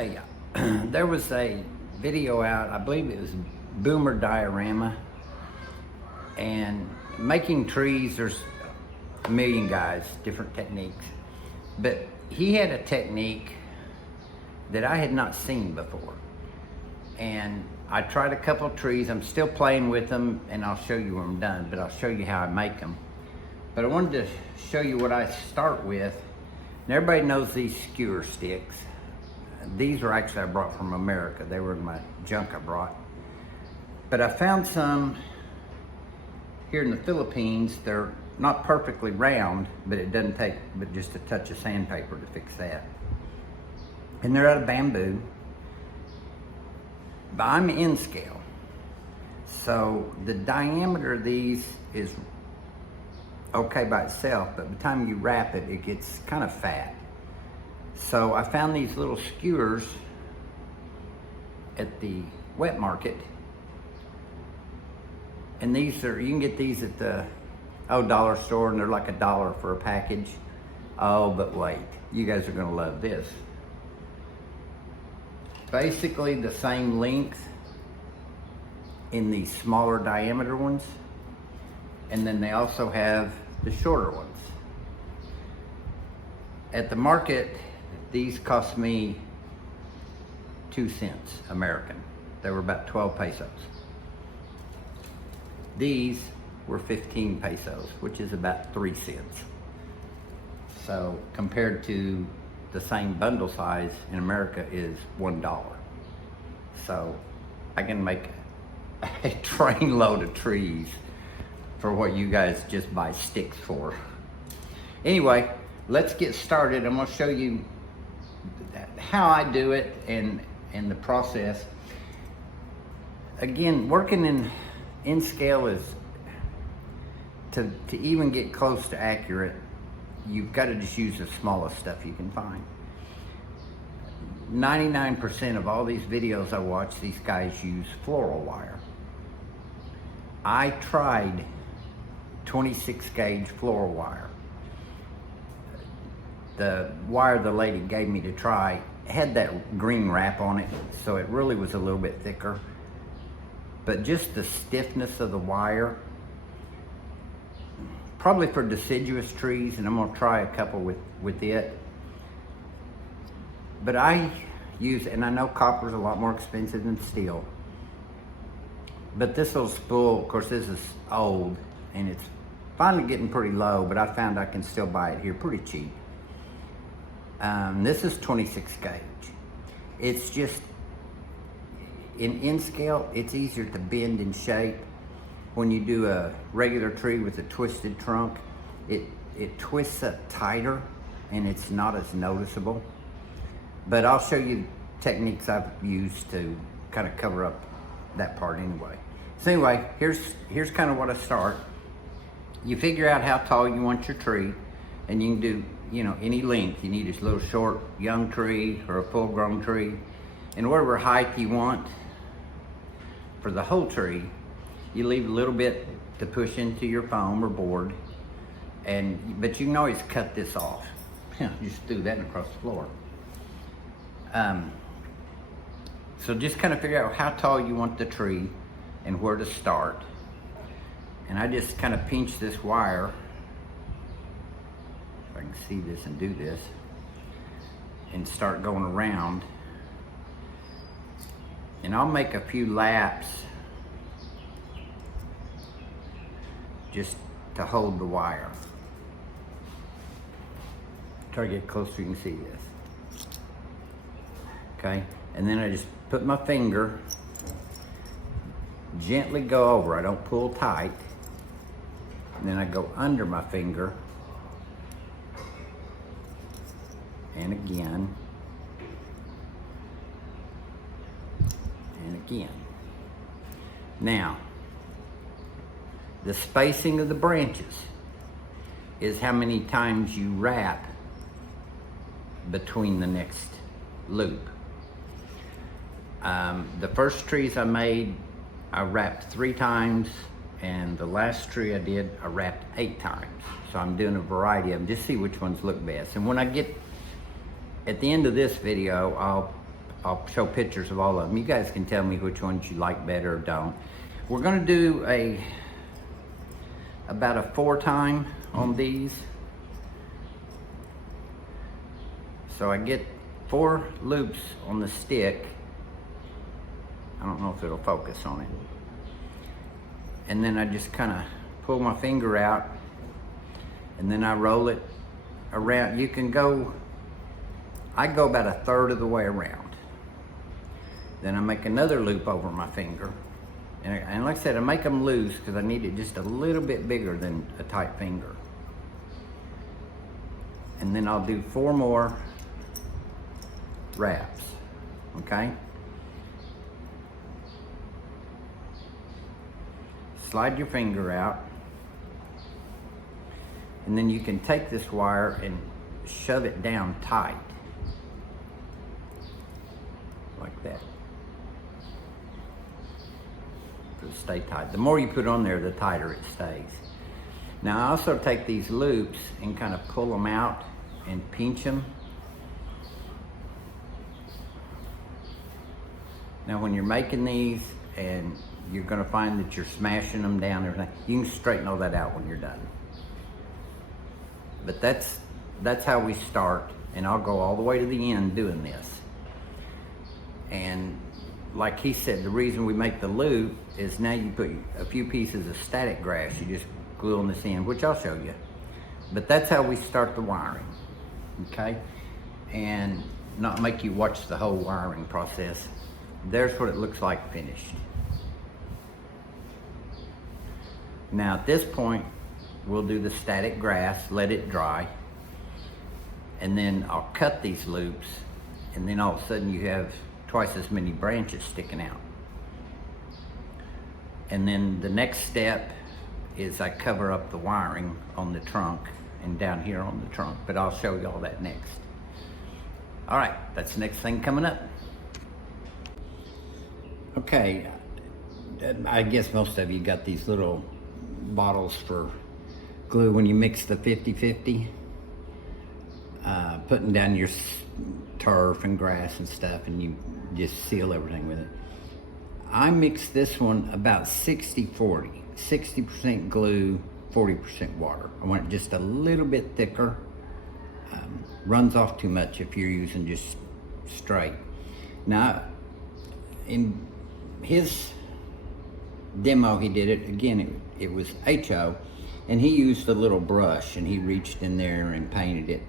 Hey, there was a video out, I believe it was Boomer Diorama, and making trees, there's a million guys, different techniques. But he had a technique that I had not seen before. And I tried a couple of trees, I'm still playing with them, and I'll show you when I'm done, but I'll show you how I make them. But I wanted to show you what I start with. And everybody knows these skewer sticks. These were actually I brought from America. They were in my junk I brought. But I found some here in the Philippines. They're not perfectly round, but it doesn't take but just a touch of sandpaper to fix that. And they're out of bamboo. But I'm in scale. So the diameter of these is okay by itself, but by the time you wrap it, it gets kind of fat. So I found these little skewers at the wet market. And these are, you can get these at the dollar store, and they're like $1 for a package. Oh, but wait, you guys are gonna love this. Basically the same length in the smaller diameter ones. And then they also have the shorter ones. At the market, these cost me 2 cents American. They were about 12 pesos. These were 15 pesos, which is about 3 cents. So compared to the same bundle size in America is $1. So I can make a train load of trees for what you guys just buy sticks for. Anyway, let's get started. I'm gonna show you how I do it and the process. Again, working in scale is, to even get close to accurate, you've got to just use the smallest stuff you can find. 99% of all these videos I watch, these guys use floral wire. I tried 26 gauge floral wire. The wire the lady gave me to try had that green wrap on it, so it really was a little bit thicker. But just the stiffness of the wire, probably for deciduous trees, and I'm gonna try a couple with it. But I use, and I know copper's a lot more expensive than steel, but this little spool, of course this is old, and it's finally getting pretty low, but I found I can still buy it here pretty cheap. This is 26 gauge. It's just, in scale, it's easier to bend and shape. When you do a regular tree with a twisted trunk, it twists up tighter and it's not as noticeable. But I'll show you techniques I've used to kind of cover up that part anyway. So anyway, here's kind of what I start. You figure out how tall you want your tree, and you can do, any length. You need a little short young tree or a full-grown tree, and whatever height you want for the whole tree. You leave a little bit to push into your foam or board, but you can always cut this off. Just do that across the floor. So just kind of figure out how tall you want the tree and where to start. And I just kind of pinch this wire, if I can see this and do this, and start going around. And I'll make a few laps just to hold the wire. Try to get closer so you can see this. Okay, and then I just put my finger, gently go over. I don't pull tight. And then I go under my finger, and again, and again. Now, the spacing of the branches is how many times you wrap between the next loop. The first trees I made, I wrapped 3 times, and the last tree I did, I wrapped 8 times. So I'm doing a variety of them, just see which ones look best. And when I get, at the end of this video, I'll I'll show pictures of all of them. You guys can tell me which ones you like better or don't. We're gonna do about a 4-time on these. So I get 4 loops on the stick. I don't know if it'll focus on it. And then I just kind of pull my finger out, and then I roll it around. You can go, I go about 1/3 of the way around. Then I make another loop over my finger. And like I said, I make them loose because I need it just a little bit bigger than a tight finger. And then I'll do 4 more wraps, okay? Slide your finger out, and then you can take this wire and shove it down tight, like that. To stay tight. The more you put on there, the tighter it stays. Now I also take these loops and kind of pull them out and pinch them. Now when you're making these and you're gonna find that you're smashing them down and everything, you can straighten all that out when you're done. But that's how we start, and I'll go all the way to the end doing this. And like he said, the reason we make the loop is now you put a few pieces of static grass, you just glue on this end, which I'll show you. But that's how we start the wiring, okay? And not make you watch the whole wiring process. There's what it looks like finished. Now at this point, we'll do the static grass, let it dry, and then I'll cut these loops, and then all of a sudden you have twice as many branches sticking out. And then the next step is I cover up the wiring on the trunk and down here on the trunk, but I'll show you all that next. All right, that's the next thing coming up. Okay, I guess most of you got these little bottles for glue when you mix the 50-50, putting down your turf and grass and stuff, and you just seal everything with it. I mix this one about 60-40, 60% glue, 40% water. I want it just a little bit thicker. Runs off too much if you're using just straight. Now, in his demo, he did it, again, it was HO, and he used a little brush, and he reached in there and painted it,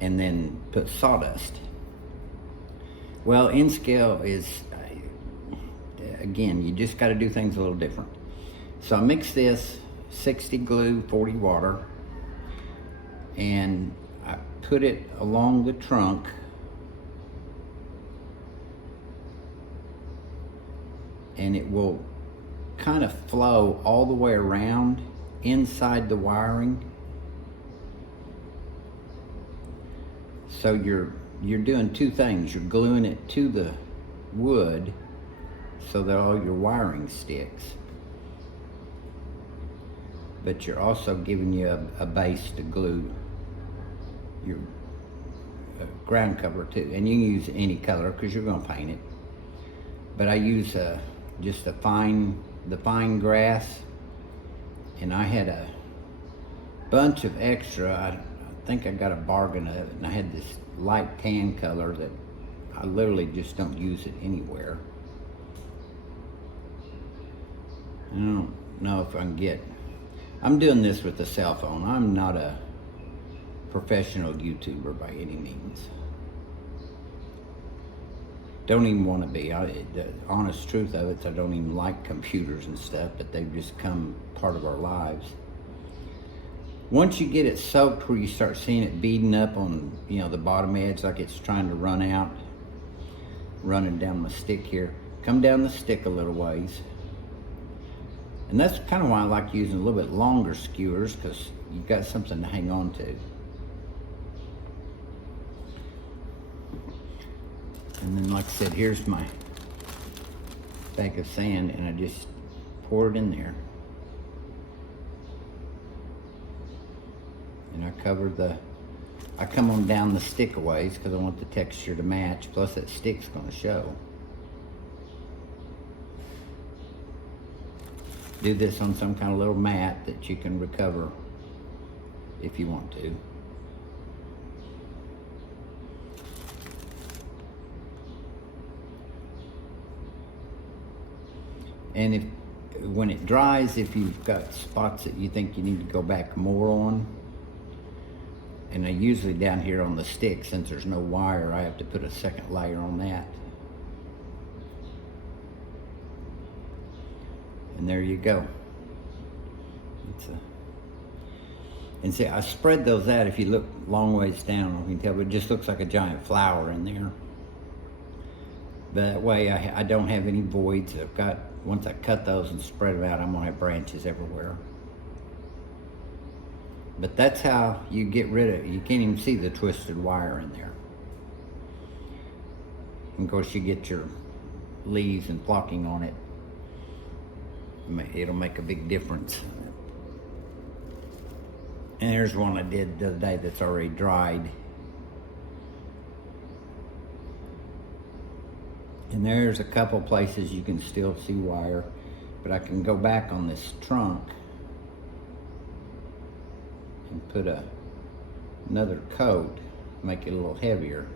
and then put sawdust. Well, N-Scale is, again, you just got to do things a little different. So I mix this 60 glue, 40 water, and I put it along the trunk, and it will kind of flow all the way around inside the wiring. So you're doing two things. You're gluing it to the wood so that all your wiring sticks, but you're also giving you a base to glue your ground cover to. And you can use any color because you're going to paint it, but I use just the fine grass, and I had a bunch of extra. I think I got a bargain of it, and I had this light tan color that I literally just don't use it anywhere. I don't know if I can get, I'm doing this with a cell phone. I'm not a professional YouTuber by any means. Don't even want to be. The honest truth of it is I don't even like computers and stuff, but they've just become part of our lives. Once you get it soaked where you start seeing it beading up on, you know, the bottom edge like it's trying to run out, running down my stick here, come down the stick a little ways. And that's kind of why I like using a little bit longer skewers, because you've got something to hang on to. And then, like I said, here's my bag of sand, and I just pour it in there. And I cover the I come on down the stick a ways because I want the texture to match, plus that stick's gonna show. Do this on some kind of little mat that you can recover if you want to. And if when it dries, if you've got spots that you think you need to go back more on, and I usually down here on the stick, since there's no wire, I have to put a second layer on that. And there you go. And see, I spread those out. If you look long ways down, you can tell, but it just looks like a giant flower in there. That way I don't have any voids. Once I cut those and spread them out, I'm gonna have branches everywhere. But that's how you get rid of it. You can't even see the twisted wire in there. And of course, you get your leaves and flocking on it. It'll make a big difference. And here's one I did the other day that's already dried. And there's a couple places you can still see wire, but I can go back on this trunk and put another coat, make it a little heavier.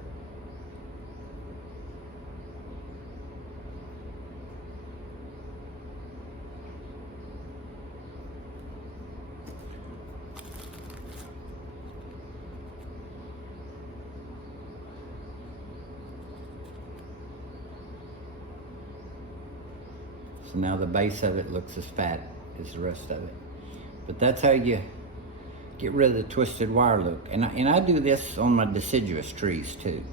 So now the base of it looks as fat as the rest of it. But that's how you get rid of the twisted wire look. And I do this on my deciduous trees too.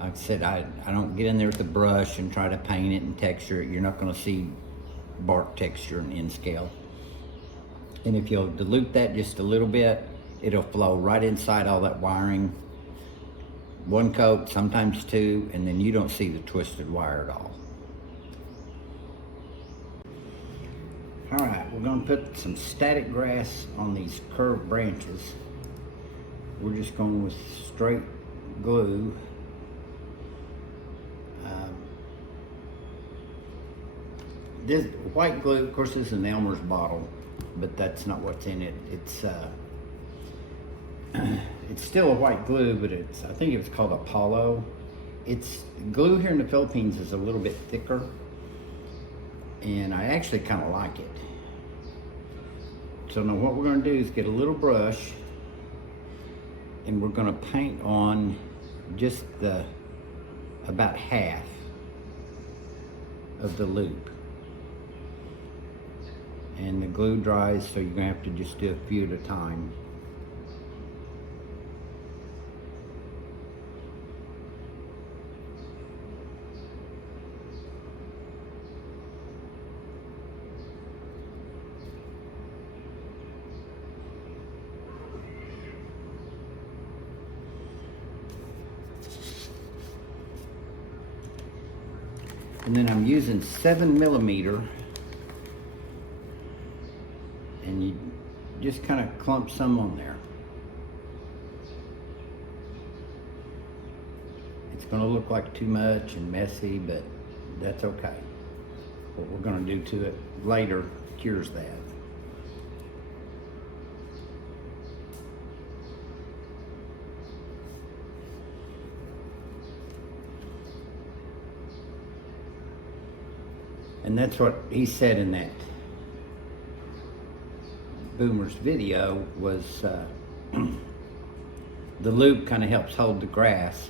Like I said, I don't get in there with a brush and try to paint it and texture it. You're not gonna see bark texture and end scale. And if you'll dilute that just a little bit, it'll flow right inside all that wiring. One coat, sometimes two, and then you don't see the twisted wire at all. All right, we're gonna put some static grass on these curved branches. We're just going with straight glue. This white glue, of course, this is an Elmer's bottle, but that's not what's in it. It's still a white glue, but I think it was called Apollo. It's glue here in the Philippines is a little bit thicker, and I actually kind of like it. So now what we're going to do is get a little brush, and we're going to paint on just about half of the loop. And the glue dries, so you're going to have to just do a few at a time. And then I'm using 7mm, and you just kind of clump some on there. It's going to look like too much and messy, but that's okay. What we're going to do to it later cures that. And that's what he said in that Boomer's video was the loop kind of helps hold the grass,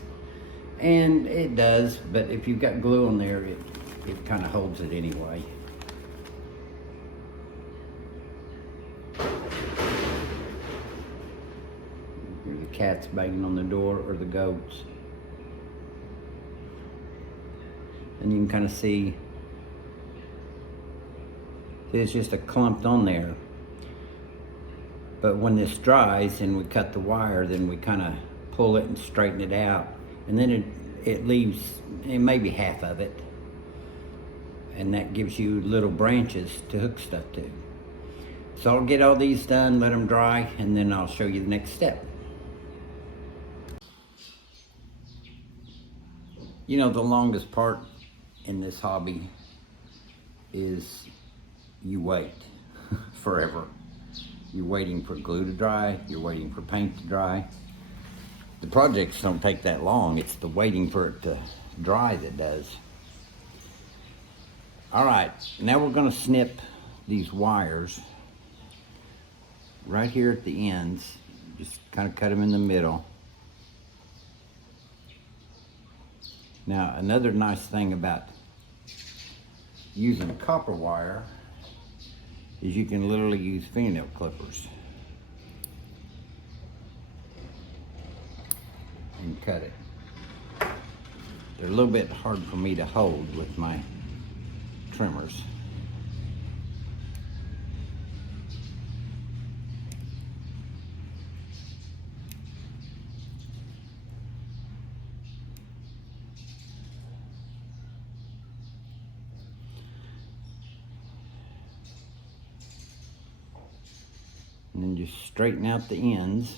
and it does, but if you've got glue on there, it kind of holds it anyway. Here's the cats banging on the door, or the goats. And you can kind of see there's just a clump on there. But when this dries and we cut the wire, then we kind of pull it and straighten it out. And then it leaves maybe half of it. And that gives you little branches to hook stuff to. So I'll get all these done, let them dry, and then I'll show you the next step. You know, the longest part in this hobby is you wait forever. You're waiting for glue to dry, you're waiting for paint to dry. The projects don't take that long, it's the waiting for it to dry that does. All right, now we're gonna snip these wires right here at the ends. Just kind of cut them in the middle. Now, another nice thing about using copper wire is you can literally use fingernail clippers and cut it. They're a little bit hard for me to hold with my trimmers. And then just straighten out the ends.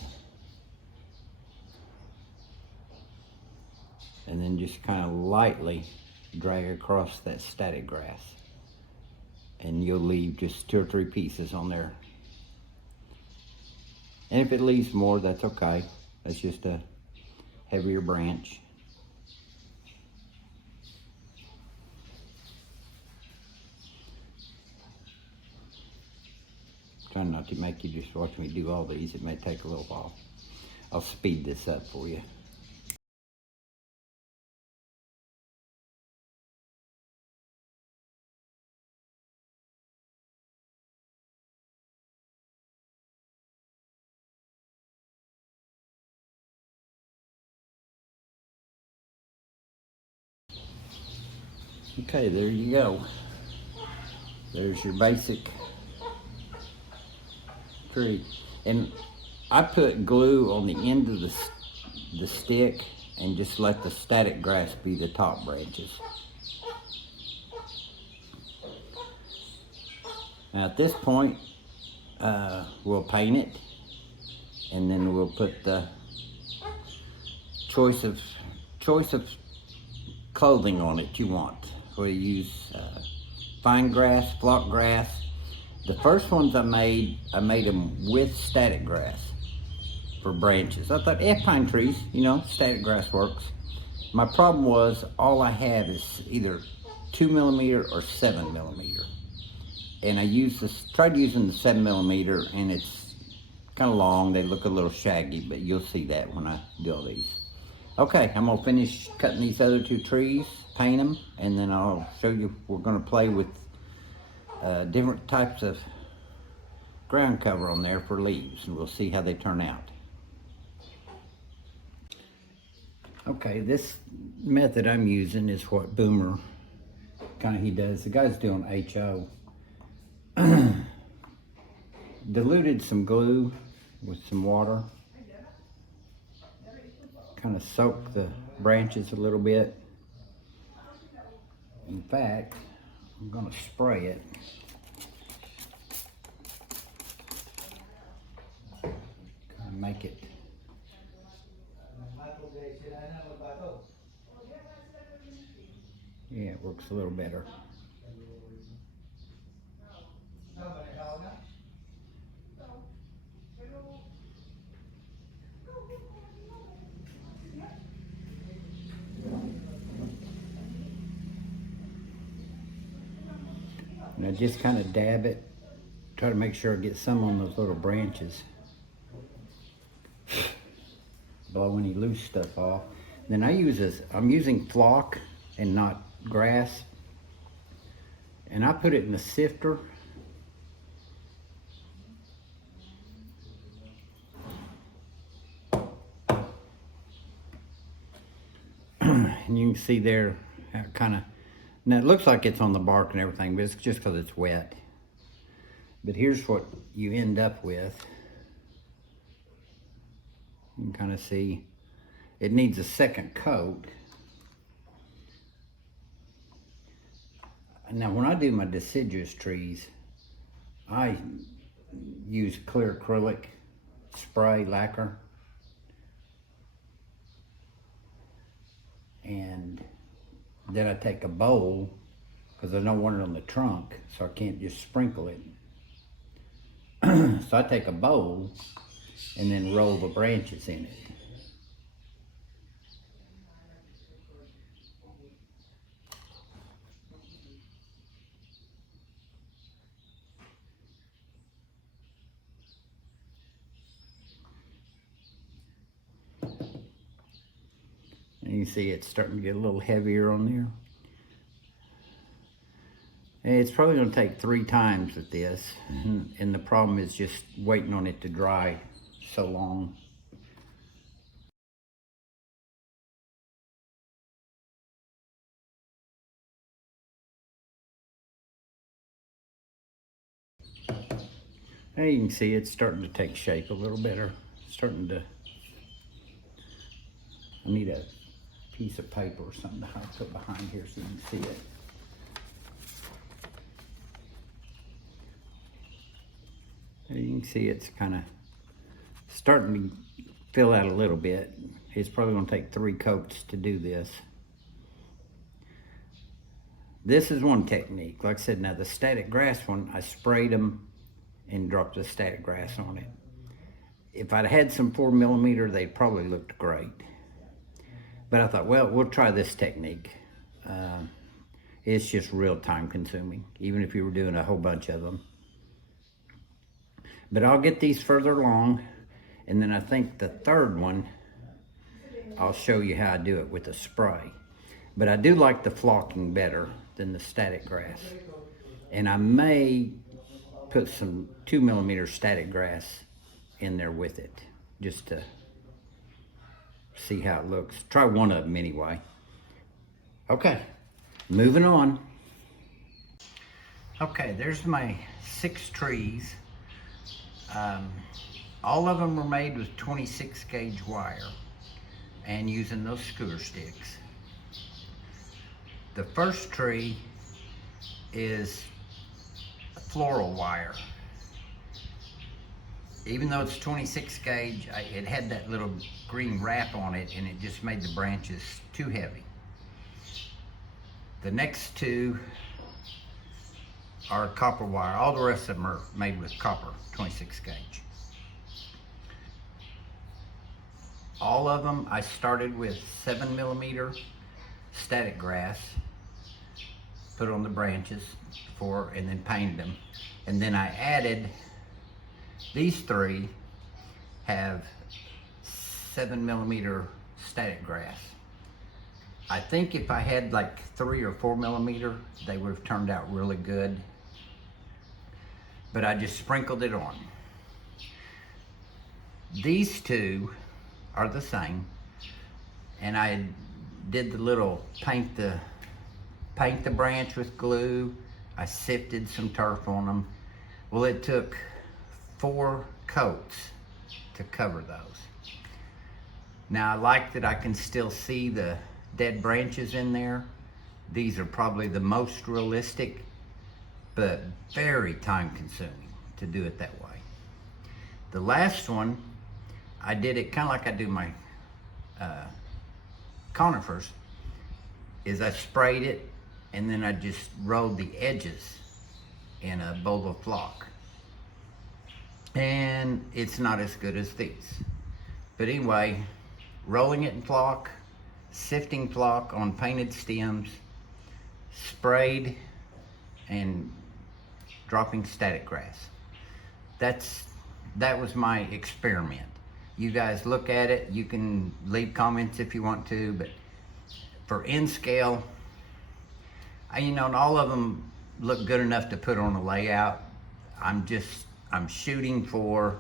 And then just kind of lightly drag across that static grass. And you'll leave just 2 or 3 pieces on there. And if it leaves more, that's okay. That's just a heavier branch. Trying not to make you just watch me do all these. It may take a little while. I'll speed this up for you. Okay, there you go. There's your basic tree. And I put glue on the end of the stick and just let the static grass be the top branches. Now at this point, we'll paint it, and then we'll put the choice of clothing on it you want. We'll use fine grass, flock grass. The first ones I made them with static grass for branches. I thought, pine trees, you know, static grass works. My problem was all I have is either 2mm or 7mm. And I tried using the 7mm, and it's kind of long. They look a little shaggy, but you'll see that when I do all these. Okay, I'm gonna finish cutting these other 2 trees, paint them, and then I'll show you. We're gonna play with different types of ground cover on there for leaves, and we'll see how they turn out. Okay, this method I'm using is what Boomer he does. The guy's doing HO. Diluted some glue with some water. Kind of soak the branches a little bit. In fact, I'm going to spray it. Kind of make it. Yeah, it works a little better. And I just kind of dab it, try to make sure I get some on those little branches. Blow any loose stuff off. Then I'm using flock and not grass. And I put it in a sifter. And you can see there how it kind of, now it looks like it's on the bark and everything, but it's just because it's wet. But here's what you end up with. You can kind of see it needs a second coat. Now when I do my deciduous trees, I use clear acrylic spray lacquer. And then I take a bowl, because I don't want it on the trunk, so I can't just sprinkle it. So I take a bowl and then roll the branches in it. And you see it's starting to get a little heavier on there. And it's probably going to take 3 times with this. And the problem is just waiting on it to dry so long. Now you can see it's starting to take shape a little better. Starting to, I need a piece of paper or something to put behind here so you can see it. There you can see it's kind of starting to fill out a little bit. It's probably going to take 3 coats to do this. This is one technique. Like I said, now the static grass one, I sprayed them and dropped the static grass on it. If I'd had some 4mm, they probably looked great. But I thought, well, we'll try this technique. It's just real time consuming, even if you were doing a whole bunch of them. But I'll get these further along, and then I think the third one, I'll show you how I do it with a spray. But I do like the flocking better than the static grass. And I may put some 2mm static grass in there with it, just to see how it looks. Try one of them anyway. Okay, moving on. Okay, there's my 6 trees. All of them were made with 26 gauge wire and using those skewer sticks. The first tree is floral wire. Even though it's 26 gauge, it had that little green wrap on it, and it just made the branches too heavy. The next 2 are copper wire. All the rest of them are made with copper, 26 gauge. All of them, I started with 7mm static grass, put on the branches and then painted them. And then I added, these 3 have 7mm static grass. I think if I had like 3 or 4mm, they would have turned out really good. But I just sprinkled it on. These 2 are the same, and I did the little paint the branch with glue. I sifted some turf on them. Well, it took 4 coats to cover those. Now I like that I can still see the dead branches in there. These are probably the most realistic, but very time consuming to do it that way. The last one, I did it kind of like I do my conifers, is I sprayed it and then I just rolled the edges in a bowl of flock. And it's not as good as these. But anyway, rolling it in flock, sifting flock on painted stems, sprayed, and dropping static grass. That was my experiment. You guys look at it, you can leave comments if you want to, but for N scale, and all of them look good enough to put on a layout. I'm shooting for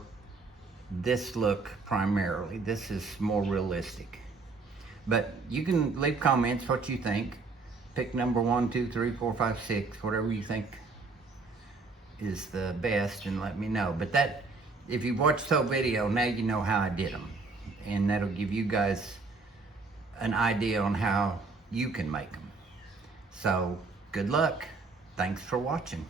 this look primarily. This is more realistic. But you can leave comments what you think. Pick number 1, 2, 3, 4, 5, 6, whatever you think is the best, and let me know. But that, if you've watched the whole video, now you know how I did them. And that'll give you guys an idea on how you can make them. So, good luck. Thanks for watching.